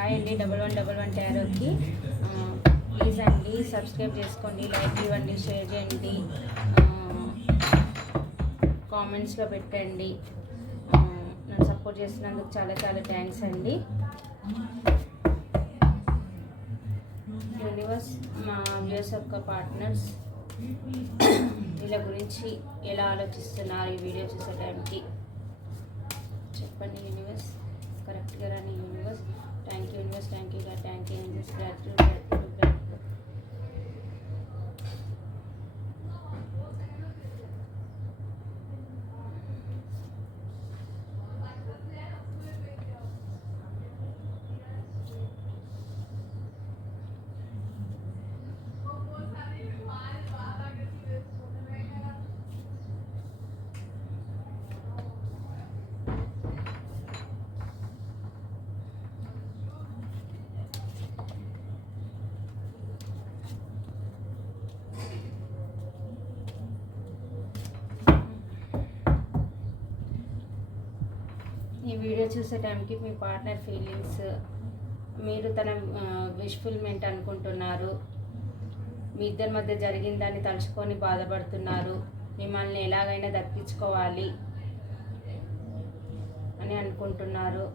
Hi అండి 1111 టారోకి please అండి subscribe చేసుకోండి, లైక్ ఇవ్వండి, షేర్ చేయండి, కామెంట్స్లో పెట్టండి. నన్ను సపోర్ట్ చేసినందుకు చాలా చాలా థ్యాంక్స్ అండి. యూనివర్స్ మా వ్యూస్ యొక్క పార్ట్నర్స్ వీళ్ళ గురించి ఎలా ఆలోచిస్తున్నారు ఈ వీడియో చూసే టైంకి చెప్పండి. యూనివర్స్ కరెక్ట్గా రాని universe. Thank you universe, thank you God, thank you universe, gratitude. ఈ వీడియో చూసే టైంకి మీ పార్ట్నర్ ఫీలింగ్స్, మీరు తన విష్ఫుల్మెంట్ అనుకుంటున్నారు, మీ ఇద్దరి మధ్య జరిగిందని తలుచుకొని బాధపడుతున్నారు, మిమ్మల్ని ఎలాగైనా దక్కించుకోవాలి అని అనుకుంటున్నారు,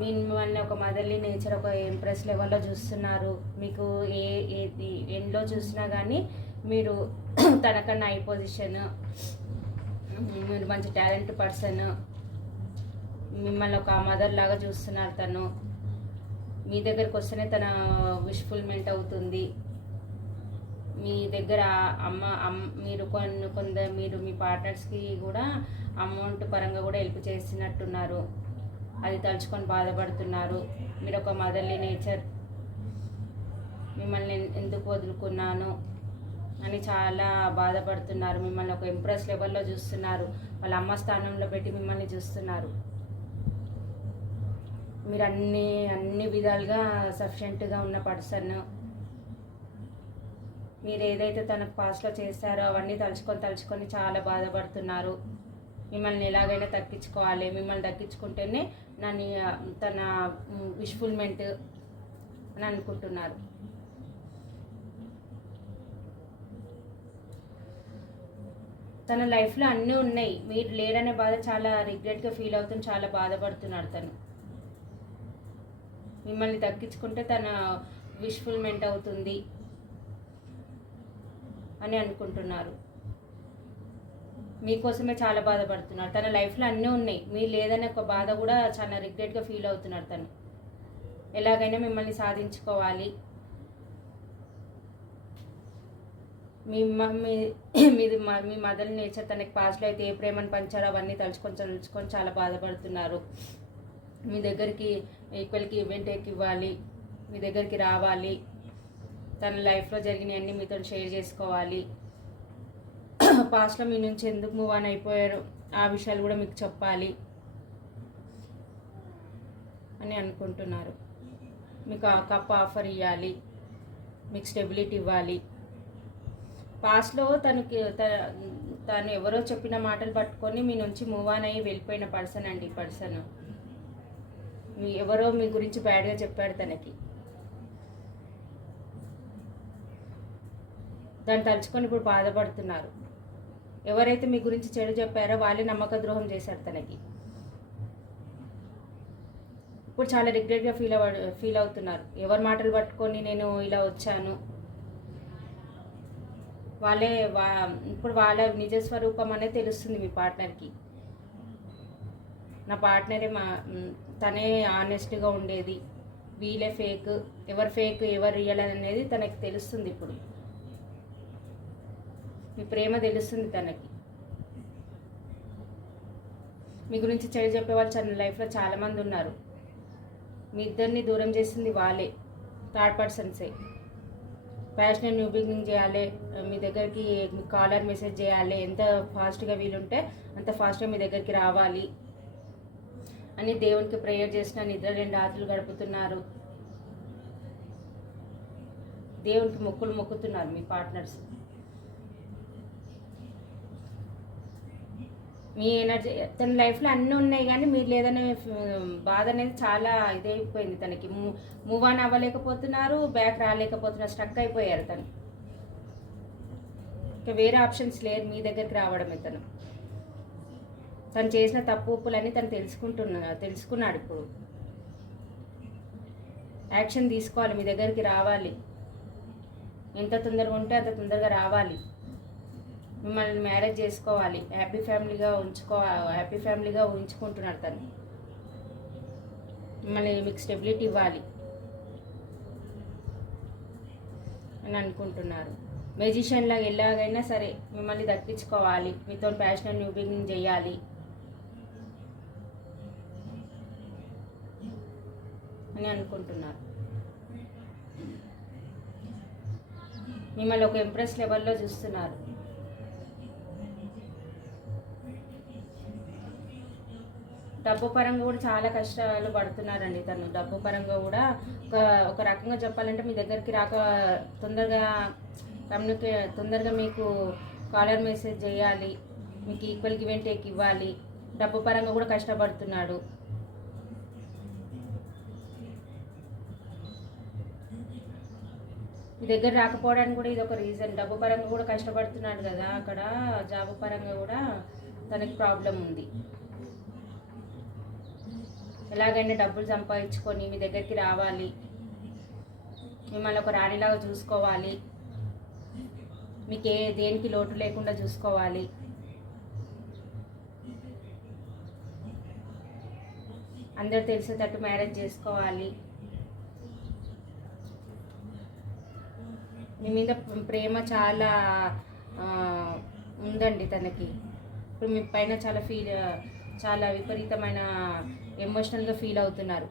మిమ్మల్ని ఒక మదర్లీ నేచర్, ఒక ఇంప్రెస్ లెవెల్లో చూస్తున్నారు. మీకు ఎండ్లో చూసినా కానీ మీరు తనకన్నా హై పొజిషన్, మీరు మంచి టాలెంట్ పర్సన్, మిమ్మల్ని ఒక మదర్ లాగా చూస్తున్నారు. తను మీ దగ్గరికి వస్తేనే తన విష్ఫుల్మెంట్ అవుతుంది. మీ దగ్గర మీరు మీరు మీ పార్ట్నర్స్కి కూడా అమౌంట్ పరంగా కూడా హెల్ప్ చేసినట్టున్నారు. అది తలుచుకొని బాధపడుతున్నారు. మీరు ఒక మదర్లీ నేచర్, మిమ్మల్ని ఎందుకు వదులుకున్నాను అని చాలా బాధపడుతున్నారు. మిమ్మల్ని ఒక ఇంప్రెస్ లెవెల్లో చూస్తున్నారు. వాళ్ళ అమ్మ స్థానంలో పెట్టి మిమ్మల్ని చూస్తున్నారు. మీరు అన్ని విధాలుగా సఫిషియెంట్గా ఉన్న పర్సన్. మీరు ఏదైతే తనకు పాస్ట్లో చేస్తారో అవన్నీ తలుచుకొని చాలా బాధపడుతున్నారు. మిమ్మల్ని ఎలాగైనా తగ్గించుకోవాలి, మిమ్మల్ని తగ్గించుకుంటేనే తన విష్ఫుల్మెంట్ అని అనుకుంటున్నారు. తన లైఫ్లో అన్నీ ఉన్నాయి, మీరు లేరనే బాధ చాలా రిగ్రెట్గా ఫీల్ అవుతుంది, చాలా బాధపడుతున్నాడు. తను మిమ్మల్ని దక్కించుకుంటే తన విష్ఫుల్మెంట్ అవుతుంది అని అనుకుంటున్నారు. మీకోసమే చాలా బాధపడుతున్నారు. తన లైఫ్లో అన్నీ ఉన్నాయి, మీరు లేదనే ఒక బాధ కూడా చాలా రిగ్రెట్గా ఫీల్ అవుతున్నాడు. తను ఎలాగైనా మిమ్మల్ని సాధించుకోవాలి, మీ మదర్ నేచర్, తనకి పాస్ట్లో అయితే ఏ ప్రేమను పంచారో అవన్నీ తలుచుకొని చాలా బాధపడుతున్నారు. మీ దగ్గరికి ఈక్వల్కి ఈవెంట్కి ఇవ్వాలి, మీ దగ్గరికి రావాలి, తన లైఫ్లో జరిగినవన్నీ మీతో షేర్ చేసుకోవాలి. పాస్ట్లో మీ నుంచి ఎందుకు మూవ్ ఆన్ అయిపోయారు ఆ విషయాలు కూడా మీకు చెప్పాలి అని అనుకుంటున్నారు. మీకు ఆ కప్ ఆఫర్ ఇవ్వాలి, మీకు స్టెబిలిటీ ఇవ్వాలి. పాస్ట్లో తను ఎవరో చెప్పిన మాటలు పట్టుకొని మీ నుంచి మూవ్ ఆన్ అయ్యి వెళ్ళిపోయిన పర్సన్ అండి. ఈ పర్సన్ ఎవరో మీ గురించి బ్యాడ్గా చెప్పాడు తనకి. దాన్ని తలుచుకొని ఇప్పుడు బాధపడుతున్నారు. ఎవరైతే మీ గురించి చెడు చెప్పారో వాళ్ళే నమ్మక ద్రోహం చేశారు తనకి. ఇప్పుడు చాలా రిగ్రెట్గా ఫీల్ అవుతున్నారు. ఎవరి మాటలు పట్టుకొని నేను ఇలా వచ్చాను, ఇప్పుడు వాళ్ళ నిజ స్వరూపం అనేది తెలుస్తుంది మీ పార్ట్నర్కి. నా పార్ట్నరే తనే ఆనెస్ట్గా ఉండేది, వీళ్ళే ఫేక్, ఎవరు రియల్ అనేది తనకి తెలుస్తుంది. ఇప్పుడు మీ ప్రేమ తెలుస్తుంది తనకి. మీ గురించి చెడు చెప్పేవాళ్ళు తన లైఫ్లో చాలామంది ఉన్నారు. మీ ఇద్దరిని దూరం చేసింది వాళ్ళే, థర్డ్ పర్సన్సే. ప్యాషనెట్ న్యూ బిగినింగ్ చేయాలి, మీ దగ్గరికి కాలర్ మెసేజ్ చేయాలి, ఎంత ఫాస్ట్గా వీలుంటే అంత ఫాస్ట్గా మీ దగ్గరికి రావాలి అని దేవునికి ప్రేయర్ చేసిన నిద్ర 2 రాత్రులు గడుపుతున్నారు. దేవునికి మొక్కుతున్నారు మీ పార్ట్నర్స్. మీ ఎనర్జీ తన లైఫ్లో అన్నీ ఉన్నాయి, కానీ మీరు లేదనే బాధ అనేది చాలా ఇదైపోయింది తనకి. మూవ్ ఆన్ అవ్వలేకపోతున్నారు, బ్యాక్ రాలేకపోతున్నారు, స్టక్ అయిపోయారు తను. ఇంకా వేరే ఆప్షన్స్ లేరు మీ దగ్గరికి రావడమే. తను చేసిన తప్పు ఉప్పులన్నీ తను తెలుసుకున్నాడు. ఇప్పుడు యాక్షన్ తీసుకోవాలి, మీ దగ్గరికి రావాలి. ఎంత తొందరగా ఉంటే అంత తొందరగా రావాలి. మిమ్మల్ని మ్యారేజ్ చేసుకోవాలి, హ్యాపీ ఫ్యామిలీగా ఊహించుకుంటున్నాడు తను. మిమ్మల్ని మీకు స్టెబిలిటీ ఇవ్వాలి అని అనుకుంటున్నారు. మెజిషియన్ లాగా ఎలాగైనా సరే మిమ్మల్ని దక్కించుకోవాలి, మీతో ప్యాషనల్ న్యూ బిగినింగ్ చేయాలి అని అనుకుంటున్నారు. మిమ్మల్ని ఒక ఇంప్రెస్ లెవెల్లో చూస్తున్నారు. డబ్బు పరంగా కూడా చాలా కష్టాలు పడుతున్నారండి తను. డబ్బు పరంగా కూడా ఒక రకంగా చెప్పాలంటే మీ దగ్గరికి రాక తొందరగా మీకు కాలర్ మెసేజ్ చేయాలి, మీకు ఈక్వల్ గివ్ అండ్ టేక్ ఇవ్వాలి. డబ్బు పరంగా కూడా కష్టపడుతున్నాడు. మీ దగ్గర రాకపోవడానికి కూడా ఇది ఒక రీజన్. డబ్బు పరంగా కూడా కష్టపడుతున్నాడు కదా, అక్కడ జాబ్ పరంగా కూడా తనకి ప్రాబ్లం ఉంది. ఎలాగైనా డబ్బులు సంపాదించుకొని మీ దగ్గరికి రావాలి, మిమ్మల్ని ఒక రాణిలాగా చూసుకోవాలి, మీకు దేనికి లోటు లేకుండా చూసుకోవాలి. అందరు తెలిసేటట్టు మ్యారేజ్ చేసుకోవాలి. మీ మీద ప్రేమ చాలా ఉందండి తనకి. ఇప్పుడు మీ పైన చాలా విపరీతమైన ఎమోషనల్గా ఫీల్ అవుతున్నారు.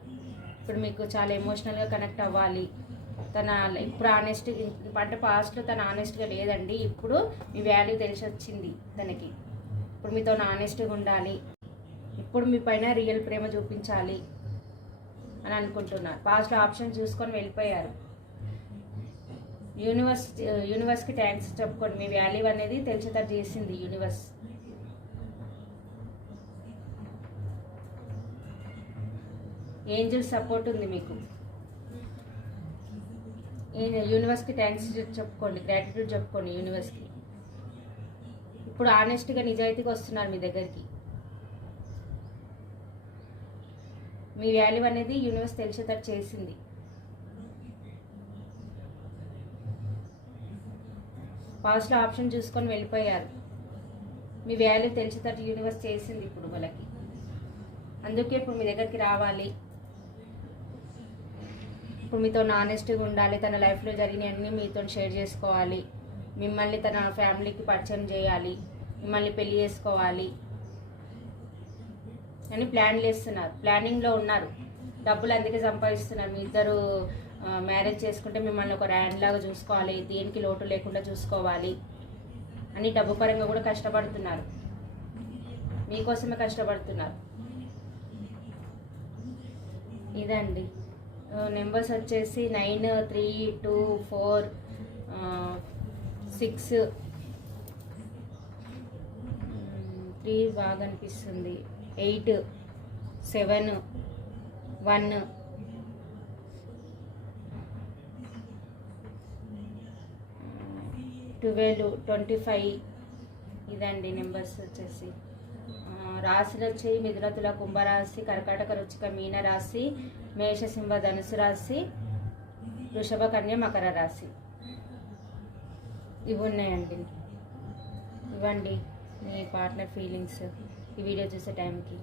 ఇప్పుడు మీకు చాలా ఎమోషనల్గా కనెక్ట్ అవ్వాలి. ఇప్పుడు ఆనెస్ట్ అంటే పాస్ట్లో తను ఆనెస్ట్గా లేదండి. ఇప్పుడు మీ వాల్యూ తెలిసి వచ్చింది తనకి. ఇప్పుడు మీతో ఆనెస్ట్గా ఉండాలి, ఇప్పుడు మీ పైన రియల్ ప్రేమ చూపించాలి అని అనుకుంటున్నారు. పాస్ట్లో ఆప్షన్ చూసుకొని వెళ్ళిపోయారు. యూనివర్స్కి థ్యాంక్స్ చెప్పుకోండి. మీ వాల్యూ అనేది తెలిసేటట్టు చేసింది యూనివర్స్. ఏంజల్ సపోర్ట్ ఉంది మీకు. యూనివర్స్కి థ్యాంక్స్ చెప్పుకోండి, గ్రాటిట్యూడ్ చెప్పుకోండి యూనివర్స్కి. ఇప్పుడు ఆనెస్ట్గా నిజాయితీగా వస్తున్నారు మీ దగ్గరికి. మీ వాల్యూ అనేది యూనివర్స్ తెలిసేటట్టు చేసింది. పాస్ట్లో ఆప్షన్ చూసుకొని వెళ్ళిపోయారు. మీ వాల్యూ తెలిసేటట్టు యూనివర్స్ చేసింది ఇప్పుడు వాళ్ళకి. అందుకే ఇప్పుడు మీ దగ్గరికి రావాలి, ఇప్పుడు మీతో ఆనెస్ట్గా ఉండాలి, తన లైఫ్లో జరిగినవన్నీ మీతో షేర్ చేసుకోవాలి, మిమ్మల్ని తన ఫ్యామిలీకి పరిచయం చేయాలి, మిమ్మల్ని పెళ్లి చేసుకోవాలి అని ప్లాన్లు వేస్తున్నారు, ప్లానింగ్లో ఉన్నారు. డబ్బులు అందుకే సంపాదిస్తున్నారు. మీ ఇద్దరు మ్యారేజ్ చేసుకుంటే మిమ్మల్ని ఒక ర్యాండ్ లాగా చూసుకోవాలి, దేనికి లోటు లేకుండా చూసుకోవాలి అని డబ్బు పరంగా కూడా కష్టపడుతున్నారు. మీకోసమే కష్టపడుతున్నారు. ఇదండి నెంబర్స్ వచ్చేసి 9, 3, 2, 4, 6, 3 బాగా అనిపిస్తుంది, 8, 7, 1, 12, 25. ఇదండి నెంబర్స్ వచ్చేసి. రాశులు వచ్చి మిథున, తుల, కుంభరాశి, కర్కాటక, వృశ్చిక, మీన రాశి, మేష, సింహ, ధనుసు రాశి, వృషభ, కన్య, మకర రాశి. ఇవి ఉన్నాయండి. ఇవ్వండి మీ పార్ట్నర్ ఫీలింగ్స్ ఈ వీడియో చూసే టైంకి.